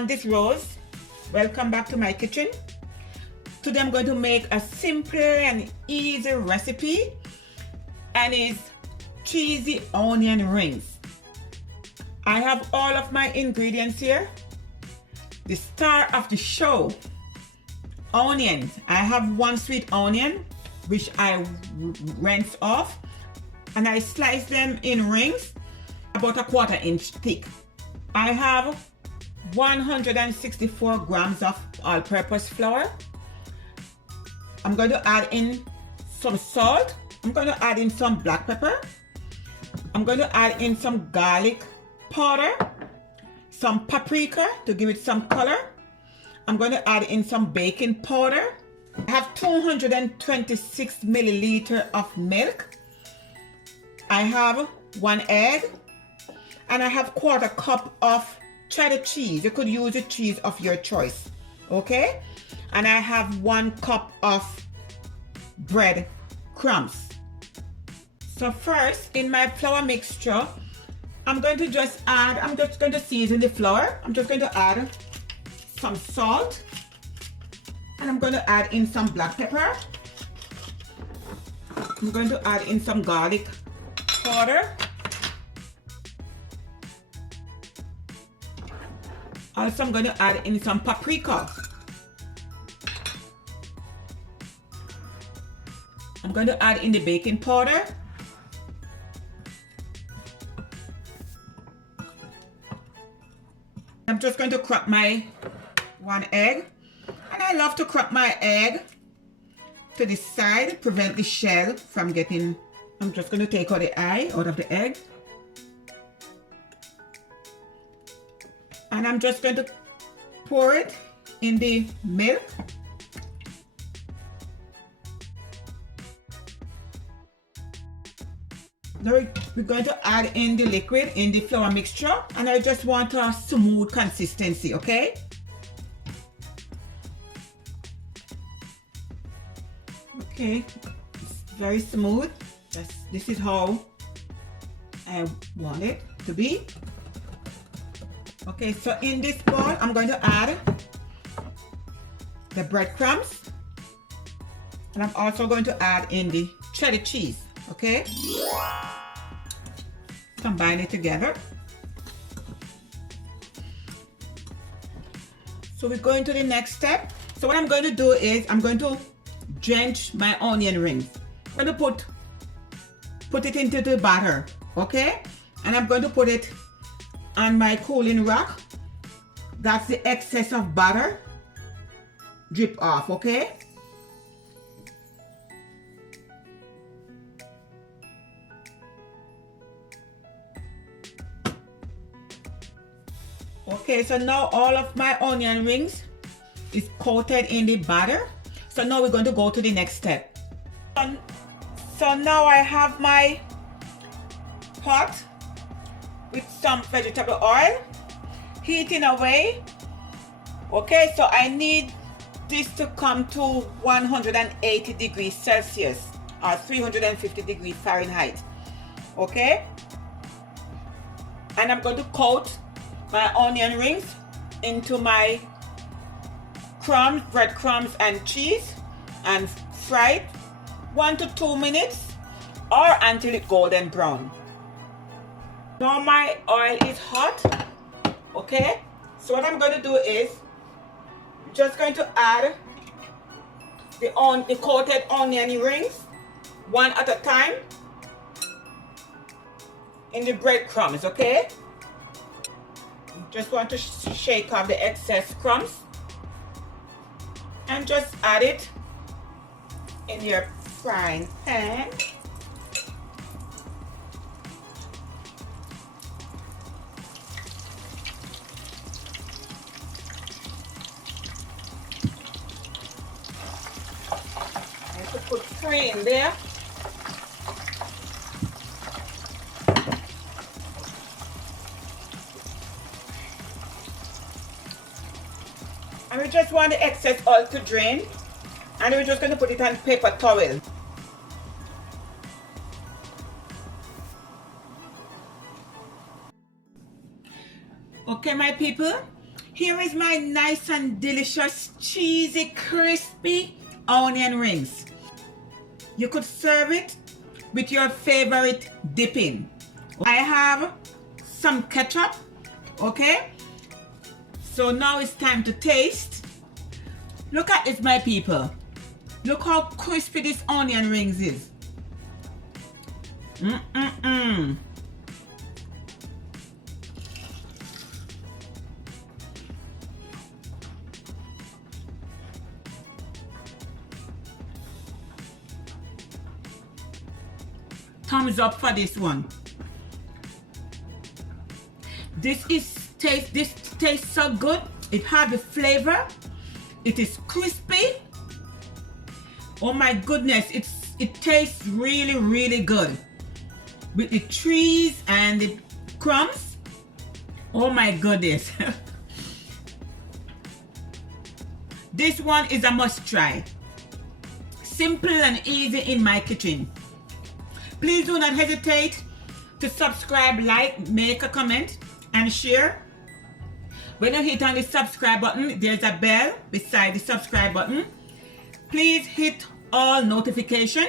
everyone, this is Rose. Welcome back to my kitchen. Today I'm going to make a simple and easy recipe, and it's cheesy onion rings. I have all of my ingredients here. The star of the show, onions. I have one sweet onion which I rinse off, and I slice them in rings about a 1/4 inch thick. I have 164 grams of all-purpose flour. I'm going to add in some salt. I'm going to add in some black pepper. I'm going to add in some garlic powder, some paprika to give it some color. I'm going to add in some baking powder. I have 226 milliliters of milk. I have 1 egg, and I have 1/4 cup of cheddar cheese. You could use a cheese of your choice, okay? And I have 1 cup of bread crumbs. So first, in my flour mixture, I'm just going to season the flour. I'm just going to add some salt, and I'm going to add in some black pepper. I'm going to add in some garlic powder. Also, I'm going to add in some paprika. I'm going to add in the baking powder. I'm just going to crack my 1 egg. And I love to crack my egg to the side, prevent the shell from getting. I'm just going to take out the eye out of the egg. And I'm just going to pour it in the milk. Now we're going to add in the liquid in the flour mixture, and I just want a smooth consistency, okay? Okay, it's very smooth. This is how I want it to be. Okay, so in this bowl, I'm going to add the breadcrumbs, and I'm also going to add in the cheddar cheese, okay? Combine it together. So we're going to the next step. So what I'm going to do is I'm going to drench my onion rings. I'm going to put it into the batter, okay? And I'm going to put it on my cooling rack. That's the excess of butter drip off, okay? Okay, so now all of my onion rings is coated in the batter. So now we're going to go to the next step. So now I have my pot with some vegetable oil heating away. Okay, so I need this to come to 180 degrees Celsius or 350 degrees Fahrenheit. Okay, and I'm going to coat my onion rings into my breadcrumbs and cheese, and fry it 1 to 2 minutes or until it's golden brown. Now my oil is hot, okay? So what I'm going to do is just going to add the coated onion rings one at a time in the breadcrumbs, okay? Just want to shake off the excess crumbs and just add it in your frying pan. I have to put 3 in there. And we just want the excess oil to drain, and we're just going to put it on paper towel. Okay, my people, Here is my nice and delicious, cheesy, crispy onion rings. You could serve it with your favorite dipping. I have some ketchup, okay? So now it's time to taste. Look at this, my people. Look how crispy this onion rings is. Thumbs up for this one. This tastes so good. It has the flavor. It is crispy. Oh my goodness, it tastes really, really good. With the cheese and the crumbs. Oh my goodness. This one is a must try. Simple and easy in my kitchen. Please do not hesitate to subscribe, like, make a comment, and share. When you hit on the subscribe button, there's a bell beside the subscribe button. Please hit all notification.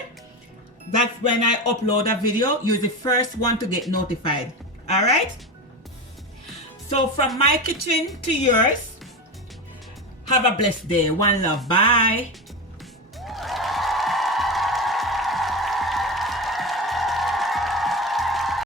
That's when I upload a video, you're the first one to get notified. All right? So from my kitchen to yours, have a blessed day. One love. Bye.